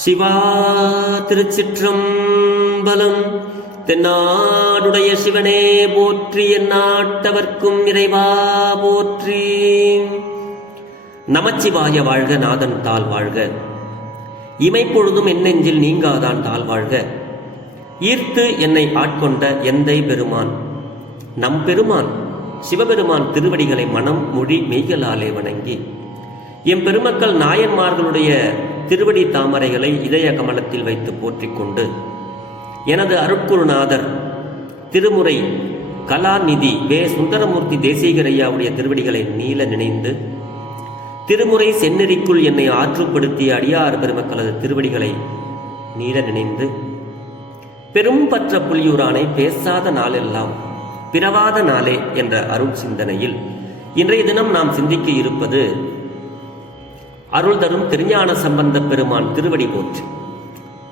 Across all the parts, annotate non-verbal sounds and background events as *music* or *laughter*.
சிவா திருச்சிற்றம்பலம். தென்னாடுடைய சிவனே போற்றி என் நாட்டவர்க்கும் இறைவா போற்றி. நமச்சிவாய வாழ்க நாதன் தாள் வாழ்க. இமைப்பொழுதும் என்னெஞ்சில் நீங்காதான் தாள் வாழ்க. ஈர்த்து என்னை ஆட்கொண்ட எந்தை பெருமான். நம் பெருமான் சிவபெருமான் திருவடிகளை மனம் மொழி மெய்களாலே வணங்கி எம் பெருமக்கள் நாயன்மார்களுடைய திருவடி தாமரைகளை இதய கமலத்தில் வைத்து போற்றிக்கொண்டு எனது அருட்குருநாதர் திருமுறை கலாநிதி வே. சுந்தரமூர்த்தி தேசிகரையாவுடைய திருவடிகளை நீல நினைந்து திருமுறை செந்நெறிக்குள் என்னை ஆற்றுப்படுத்திய அடியார் பெருமக்களது திருவடிகளை நீல நினைந்து பெரும் பற்ற புலியூரானை பேசாத நாளெல்லாம் பிறவாத நாளே என்ற அருள் சிந்தனையில் இன்றைய தினம் நாம் சிந்திக்க இருப்பது அருள் தரும் திருஞான சம்பந்த பெருமான் திருவடி போற்று.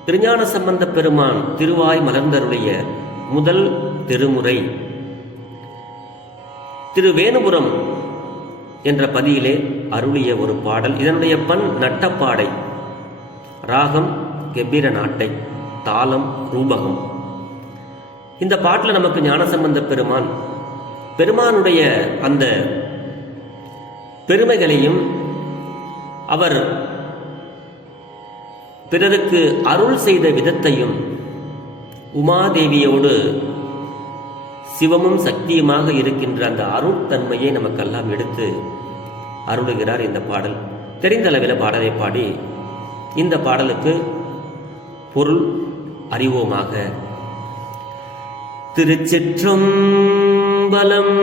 திருஞான சம்பந்த பெருமான் திருவாய் மலர்ந்தருடைய முதல் திருமுறை. திருவேணுபுரம் என்ற பதியிலே அருளிய ஒரு பாடல். இதனுடைய பண் நட்டப்பாடை. ராகம் கெபீர நாட்டை தாளம் ரூபகம். இந்த பாட்டில் நமக்கு ஞானசம்பந்த பெருமான். பெருமானுடைய அந்த பெருமைகளையும் அவர் பிறருக்கு அருள் செய்த விதத்தையும் உமாதேவியோடு சிவமும் சக்தியுமாக இருக்கின்ற அந்த அருட்தன்மையை நமக்கெல்லாம் எடுத்து அருளுகிறார் இந்த பாடல். தெரிந்த அளவில் பாடலை பாடி இந்த பாடலுக்கு பொருள் அறிவோமாக. திருச்சிற்றும் பலம்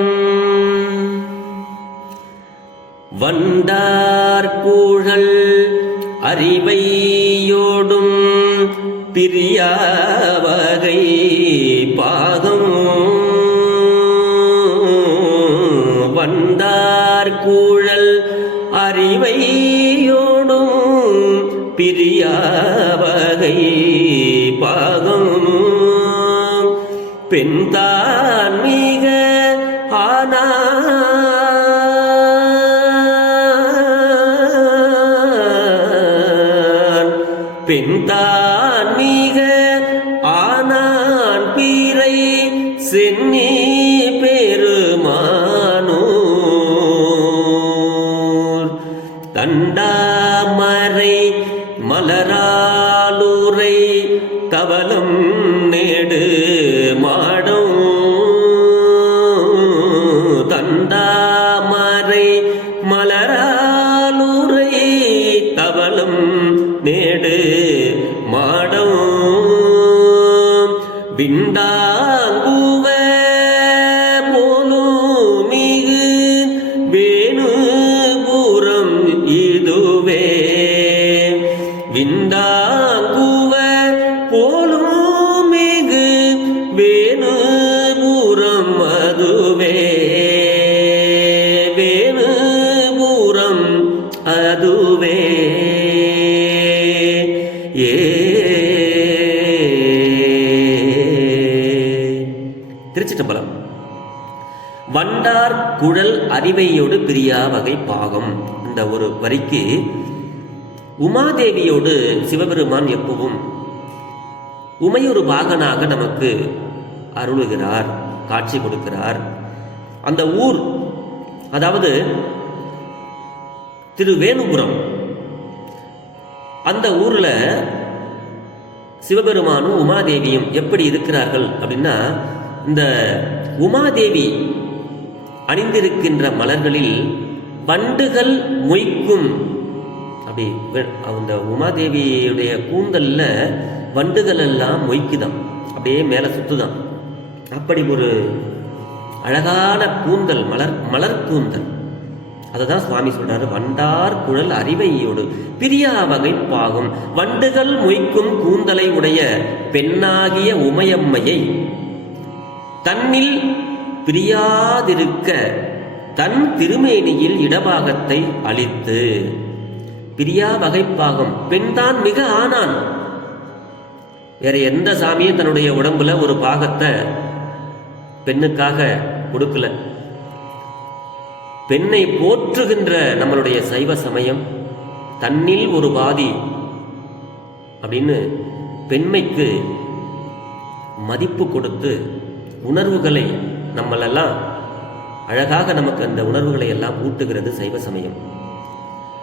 கூழல் அறிவையோடும் பிரியாவகை பாகம். வந்தார் கூழல் அறிவையோடும் பிரியாவகை பாகம். பெண்தான் மீ தவலம் குழல் அறிவையோடு பிரியா வகை பாகம். இந்த ஒரு வரிக்கு உமாதேவியோடு சிவபெருமான் எப்பவும் உமையொரு பாகனாக நமக்கு அருளுகிறார் காட்சி கொடுக்கிறார். அந்த ஊர் அதாவது திரு வேணுபுரம் அந்த ஊர்ல சிவபெருமானும் உமாதேவியும் எப்படி இருக்கிறார்கள் அப்படின்னா இந்த உமாதேவி அணிந்திருக்கின்ற மலர்களில் வண்டுகள் மொய்க்கும். அப்படி அந்த உமாதேவியுடைய கூந்தல்ல வண்டுகள் எல்லாம் மொய்க்குதான் அப்படியே மேலே சுத்துதான் அப்படி ஒரு அழகான கூந்தல் மலர் மலர் கூந்தல். அதுதான் சுவாமி சொல்றாரு வண்டார் குழல் அறிவையோடு பிரியா வகைப்பாகும் வண்டுகள் மொய்க்கும் கூந்தலை உடைய பெண்ணாகிய உமையம்மையை தன்னில் பிரியாதிருக்க தன் திருமேனியில் இடபாகத்தை அளித்து பிரியா வகைப்பாகம். பெண்தான் மிக ஆனான் வேற எந்த சாமியும் தன்னுடைய உடம்புல ஒரு பாகத்தை பெண்ணுக்காக கொடுக்கல. பெண்ணை போற்றுகின்ற நம்மளுடைய சைவ சமயம் தன்னில் ஒரு பாதி அப்படின்னு பெண்மைக்கு மதிப்பு கொடுத்து உணர்வுகளை நம்மளெல்லாம் அழகாக நமக்கு அந்த உணர்வுகளை எல்லாம் ஊட்டுகிறது சைவ சமயம்.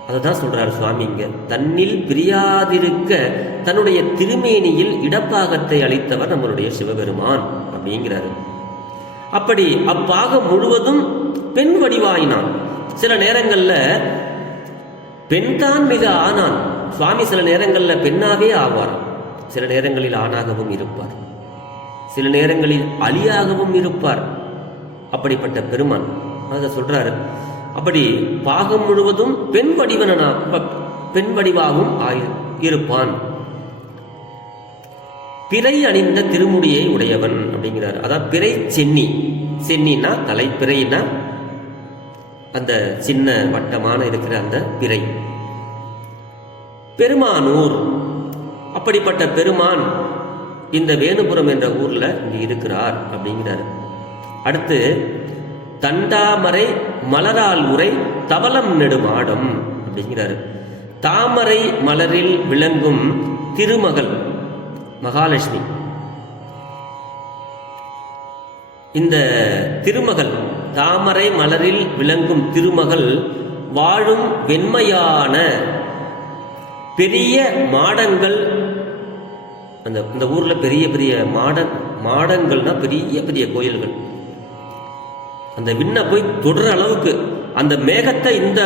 அதை தான் சொல்றாரு சுவாமி தன்னில் பிரியாதிருக்க தன்னுடைய திருமேனியில் இடப்பாகத்தை அளித்தவர் நம்மளுடைய சிவபெருமான் அப்படிங்கிறாரு. அப்படி அப்பாகம் முழுவதும் பெண் வடிவாயினான். சில நேரங்கள்ல பெண்தான் மிக ஆனான். சுவாமி சில நேரங்கள்ல பெண்ணாகவே ஆவார் சில நேரங்களில் ஆணாகவும் இருப்பார். சில நேரங்களில் அலியாகவும் இருப்பார். அப்படிப்பட்ட பெருமான். அதை சொல்றாரு. அப்படி பாகம் முழுவதும் பெண் வடிவனா பெண் வடிவாகவும் ஆயி- இருப்பான். பிறை அணிந்த திருமுடியை உடையவன் அப்படிங்கிறார். அதான் பிறை சென்னி. சென்னின்னா தலை பிறைனா அந்த சின்ன வட்டமான இருக்கிற அந்த பிறை. பெருமானூர். அப்படிப்பட்ட பெருமான் இந்த வேணுபுரம் என்ற ஊர்ல இங்க இருக்கிறார் அப்படிங்கிறார். அடுத்து தண்டாமரை மலரால் உரை தவளம் நெடுமாடம் அப்படிங்கிறாரு. தாமரை மலரில் விளங்கும் திருமகள் மகாலட்சுமி. இந்த திருமகள் தாமரை மலரில் விளங்கும் திருமகள் வாழும் வெண்மையான பெரிய மாடங்கள் அந்த இந்த ஊரில் பெரிய பெரிய மாட மாடங்கள்னா பெரிய பெரிய கோயில்கள். அந்த விண்ணை போய் தொடுற அளவுக்கு அந்த மேகத்தை இந்த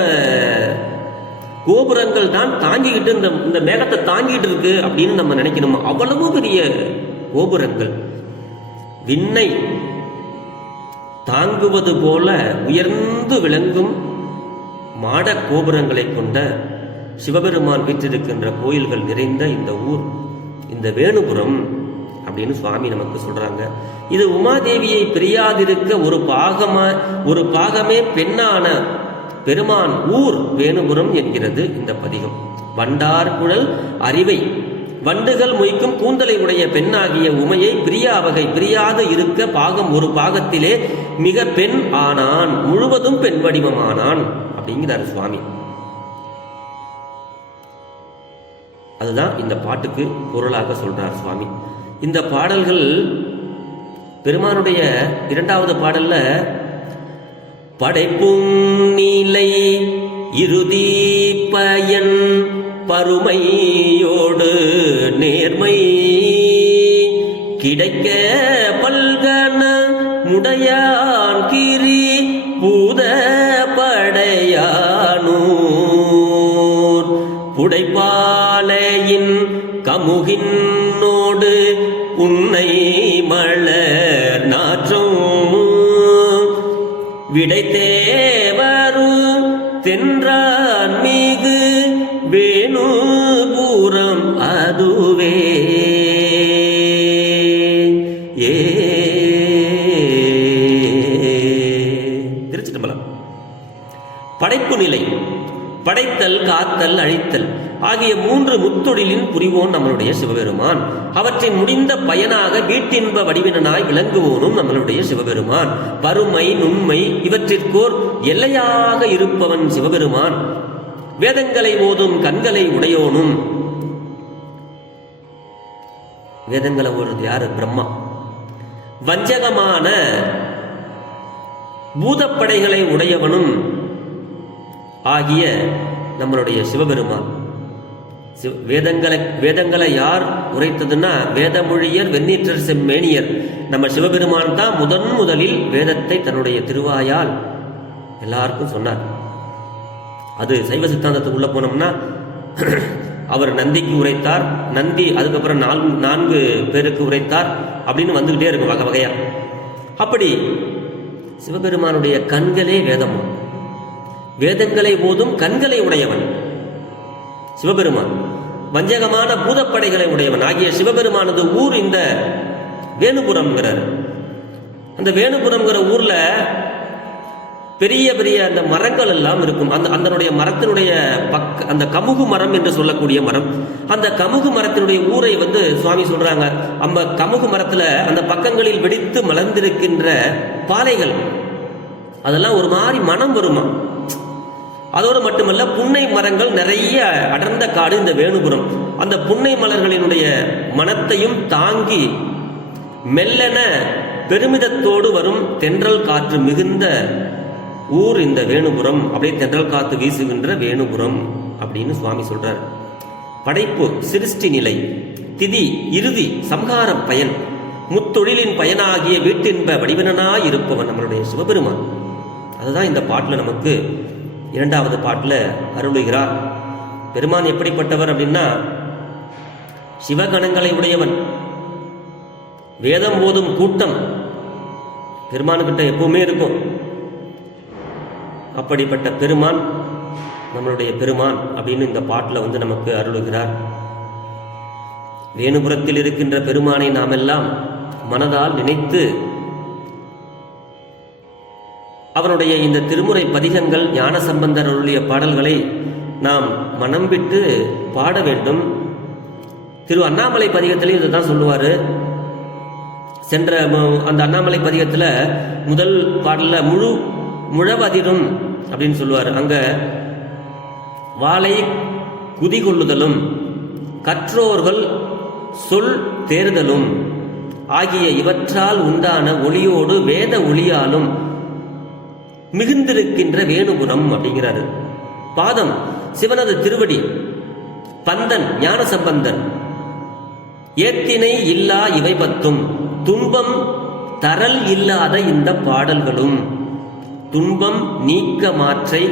கோபுரங்கள் தான் தாங்கிக்கிட்டு இந்த இந்த மேகத்தை தாங்கிட்டு இருக்கு அப்படின்னு நம்ம நினைக்கணுமா? அவ்வளவு பெரிய கோபுரங்கள். விண்ணை தாங்குவது போல உயர்ந்து விளங்கும் மாட கோபுரங்களை கொண்ட சிவபெருமான் வீற்றிருக்கின்ற கோயில்கள் நிறைந்த இந்த ஊர் இந்த வேணுபுரம். அப்படின்னு சுவாமி நமக்கு சொல்றாங்க. இது உமாதேவியை பிரியாதிருக்க ஒரு பாகமா ஒரு பாகமே பெண்ணான பெருமான் ஊர் வேணுபுரம் என்கிறது இந்த பதிகம். வண்டார் குழல் அறிவை வண்டுகள் மொய்க்கும் கூந்தலை உடைய பெண்ணாகிய உமையை பிரியா வகை பிரியாது இருக்க பாகம் ஒரு பாகத்திலே மிக பெண் ஆனான் முழுவதும் பெண் வடிவமானான் அப்படிங்கிறார் சுவாமி. அதுதான் இந்த பாட்டுக்கு பொருளாக சொல்றார் சுவாமி. இந்த பாடல்கள் பெருமானுடைய இரண்டாவது பாடல்ல படைப்பும் நீலை இறுதி பயன் பருமையோடு நேர்மை கிடைக்க பல்கன முடையான் கிரி பூத படையானூர். புடைப்பாலையின் கமுகின் மலர் நாற்றும். விடைத்தேவரு தென்றான் மிகு வேணுபுரம் அதுவே. ஏ. திருச்சிட்டம்பலம் படைப்பு நிலை. படைத்தல் காத்தல் அழித்தல் ஆகிய மூன்று முத்தொழிலின் புரிவோன் நம்மளுடைய சிவபெருமான். அவற்றின் முடிந்த பயனாக வீட்டின்ப வடிவினனாய் விளங்குவோனும் நம்மளுடைய சிவபெருமான். வறுமை நுண்மை இவற்றிற்கோர் எல்லையாக இருப்பவன் சிவபெருமான். வேதங்களை ஓதும் கண்களை உடையோனும். வேதங்களை ஓடுறது யாரு? பிரம்மா. வஞ்சகமான பூதப்படைகளை உடையவனும் ஆகிய நம்மளுடைய சிவபெருமான். சிவ- வேதங்களை வேதங்களை யார் உரைத்ததுன்னா வேதமொழியர் வெந்நீற்றர் செம்மேனியர். நம்ம சிவபெருமான் தான் முதன் முதலில் வேதத்தை தன்னுடைய திருவாயால் எல்லாருக்கும் சொன்னார். அது சைவ சித்தாந்தத்துக்குள்ள போனோம்னா *clears throat* அவர் நந்திக்கு உரைத்தார். நந்தி அதுக்கப்புறம் நான்கு நான்கு பேருக்கு உரைத்தார் அப்படின்னு வந்துக்கிட்டே இருக்கும் வகை வகையா. அப்படி சிவபெருமானுடைய கண்களே வேதமா? வேதங்களை போதும் கண்களை உடையவன். சிவபெருமான். வஞ்சகமான பூதப்படைகளை உடையவன். ஆகிய சிவபெருமானது ஊர் இந்த வேணுபுரம்ங்கிறார். அந்த வேணுபுரம்ங்கிற ஊர்ல பெரிய பெரிய அந்த மரங்கள் எல்லாம் இருக்கும். அந்த அதனுடைய மரத்தினுடைய பக்க அந்த கமுகு மரம் என்று சொல்லக்கூடிய மரம். அந்த கமுகு மரத்தினுடைய ஊரை வந்து சுவாமி சொல்றாங்க. அந்த கமுகு மரத்துல அந்த பக்கங்களில் வெடித்து மலர்ந்திருக்கின்ற பாலைகள் அதெல்லாம் ஒரு மாதிரி மனம் வருமா? அதோடு மட்டுமல்ல புன்னை மரங்கள் நிறைய அடர்ந்த காடு இந்த வேணுபுரம். அந்த புன்னை மலர்களினுடைய மனத்தையும் தாங்கி மெல்லென பெருமிதத்தோடு வரும் தென்றல் காற்று மிகுந்த ஊர் இந்த வேணுபுரம். அப்படியே தென்றல் காத்து வீசுகின்ற வேணுபுரம் அப்படின்னு சுவாமி சொல்றார். படைப்பு சிருஷ்டி நிலை திதி இறுதி சம்ஹாரம் பயன் முத்தொழிலின் பயனாகிய வீட்டின்ப வடிவனாய் இருப்பவன் நம்மளுடைய சிவபெருமான். அதுதான் இந்த பாட்டில் நமக்கு இரண்டாவது பாட்டில் அருளுகிறார். பெருமான் எப்படிப்பட்டவர் அப்படின்னா சிவகணங்களை உடையவன். வேதம் போதும் கூட்டம் பெருமானுக்கிட்ட எப்பவுமே இருக்கும். அப்படிப்பட்ட பெருமான் நம்மளுடைய பெருமான் அப்படின்னு இந்த பாட்டில் வந்து நமக்கு அருளுகிறார். வேணுபுரத்தில் இருக்கின்ற பெருமானை நாமெல்லாம் மனதால் நினைத்து அவனுடைய இந்த திருமுறை பதிகங்கள் ஞான சம்பந்தர் அருளிய பாடல்களை நாம் மனம் விட்டு பாட வேண்டும். திரு அண்ணாமலை பதிகத்திலையும் இதை தான் சொல்லுவார். சென்ற அந்த அண்ணாமலை பதிகத்தில் முதல் பாடலில் முழு முழவதிரும் அப்படின்னு சொல்லுவார். அங்கே வாளை குதிகொள்ளுதலும் கற்றோர்கள் சொல் தேர்தலும் ஆகிய இவற்றால் உண்டான ஒளியோடு வேத ஒளியாலும் மிகுந்திருக்கின்ற வேணுபுரம் அப்படிங்கிறாரு. பாதம் சிவனது திருவடி பந்தன் ஞான சம்பந்தன் ஏத்தினை இல்லா இவை பத்தும் துன்பம் தரல் இல்லாத இந்த பாடல்களும். துன்பம் நீக்க மாற்றை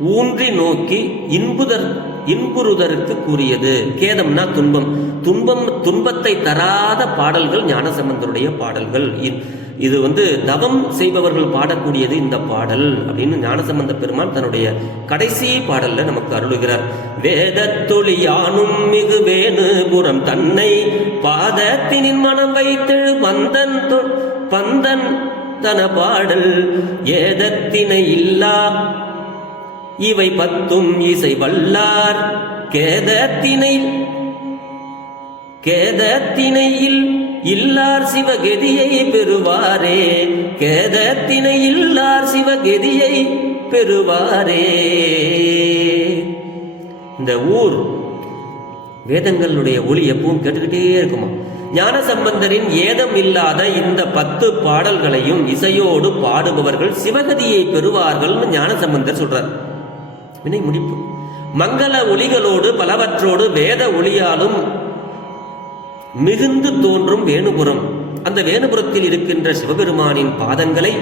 ஊன்றி நோக்கி இன்புதர் இன்புறுதற்கு கூறியது. கேதம்னா துன்பம். துன்பம் துன்பத்தை தராத பாடல்கள் ஞானசம்பந்தருடைய பாடல்கள். இது வந்து தவம் செய்பவர்கள் பாடக்கூடியது இந்த பாடல் அப்படின்னு ஞானசம்பந்த பெருமான் தன்னுடைய கடைசி பாடல்ல நமக்கு அருளுகிறார். வேதத்தொழி யானும் மிகு வேணுபுறம் தன்னை பாதத்தினின் மனம் வைத்தெழு பந்தன் தொ- பந்தன் தன பாடல் ஏதத்தினை இல்லா இவை பத்தும் இசை வல்லார். கேதத்தினை கேதத்தினையில் இல்லார் சிவகதியை பெறுவாரே. கேதத்தினை இல்லார் சிவகதியை பெறுவாரே. இந்த ஊர் வேதங்களுடைய ஒளி எப்பவும் கேட்டுக்கிட்டே இருக்குமா? ஞான சம்பந்தரின் ஏதம் இல்லாத இந்த பத்து பாடல்களையும் இசையோடு பாடுபவர்கள் சிவகதியை பெறுவார்கள்னு ஞான சம்பந்தர் சொல்றார். வினை முடிப்பு. மங்கள ஒளிகளோடு பலவற்றோடு வேத ஒளியாலும் மிகுந்து தோன்றும் வேணுபுரம். அந்த வேணுபுரத்தில் இருக்கின்ற சிவபெருமானின் பாதங்களை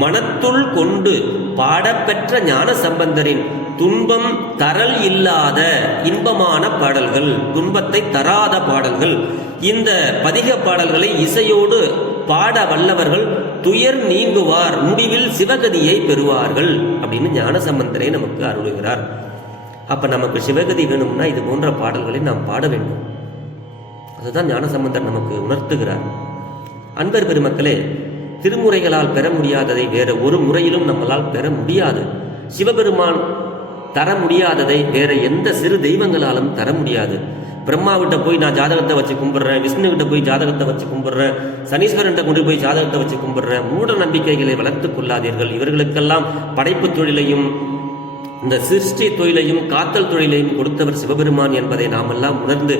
மனத்துள் கொண்டு பாடப்பெற்ற ஞான சம்பந்தரின் துன்பம் தரல் இல்லாத இன்பமான பாடல்கள் துன்பத்தை தராத பாடல்கள் இந்த பதிக பாடல்களை இசையோடு பாட வல்லவர்கள் துயர் நீங்குவார் முடிவில் சிவகதியை பெறுவார்கள் அப்படின்னு ஞான சம்பந்தரை நமக்கு அருளுகிறார். அப்ப நமக்கு சிவகதி வேணும்னா இது போன்ற பாடல்களை நாம் பாட வேண்டும். அதுதான் ஞானசம்பந்தர் நமக்கு உணர்த்துகிறார். அன்பர் பெருமக்களே திருமுறைகளால் பெற முடியாததை வேற ஒரு முறையிலும் நம்மளால் பெற முடியாது. சிவபெருமான் தர முடியாததை வேற எந்த சிறு தெய்வங்களாலும் தர முடியாது. பிரம்மாவிட்ட போய் நான் ஜாதகத்தை வச்சு கும்பிட்றேன் விஷ்ணுகிட்ட போய் ஜாதகத்தை வச்சு கும்பிட்றேன் சனீஸ்வரன்ட்ட கொண்டு போய் ஜாதகத்தை வச்சு கும்பிட்றேன் மூட நம்பிக்கைகளை வளர்த்து கொள்ளாதீர்கள். இவர்களுக்கெல்லாம் படைப்பு தொழிலையும் இந்த சிருஷ்டி தொழிலையும் காத்தல் தொழிலையும் கொடுத்தவர் சிவபெருமான் என்பதை நாமெல்லாம் உணர்ந்து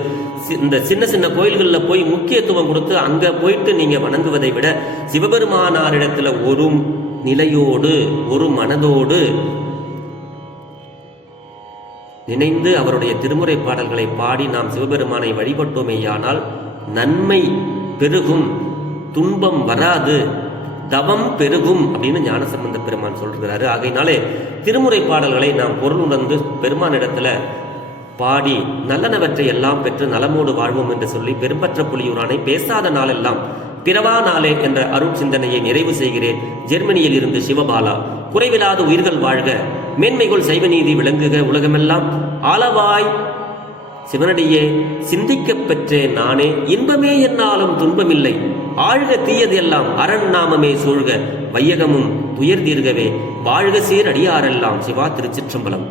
சி- இந்த சின்ன சின்ன கோயில்களில் போய் முக்கியத்துவம் கொடுத்து அங்கே போயிட்டு நீங்க வணங்குவதை விட சிவபெருமானாரிடத்துல ஒரு நிலையோடு ஒரு மனதோடு நினைந்து அவருடைய திருமுறை பாடல்களை பாடி நாம் சிவபெருமானை வழிபட்டோமேயானால் நன்மை பெருகும் துன்பம் வராது. தவம் பெருகும் அப்படின்னு ஞானசம்பந்த பெருமான் சொல்கிறாரு ஆகையினாலே திருமுறை பாடல்களை நாம் பொருள் உணர்ந்து பெருமானிடத்துல பாடி நல்லனவற்றை எல்லாம் பெற்று நலமோடு வாழ்வோம் என்று சொல்லி பெரும்பற்ற புலியூரானை பேசாத நாளெல்லாம் பிறவா நாளே என்ற அருள் சிந்தனையை நிறைவு செய்கிறேன். ஜெர்மனியில் இருந்து சிவபாலா. குறைவில்லாத உயிர்கள் வாழ்க. மேன்மைகள் சைவநீதி விளங்குக. உலகமெல்லாம் ஆளவாய் சிவனடியே. சிந்திக்கப் பெற்றேன் நானே. இன்பமே என்னாலும் துன்பமில்லை. ஆழ்க தீயது எல்லாம் அரண் நாமமே சூழ்க வையகமும் துயர் தீர்கவே. வாழ்க சீர் அடியாரெல்லாம் சிவா திருச்சிற்றம்பலம்.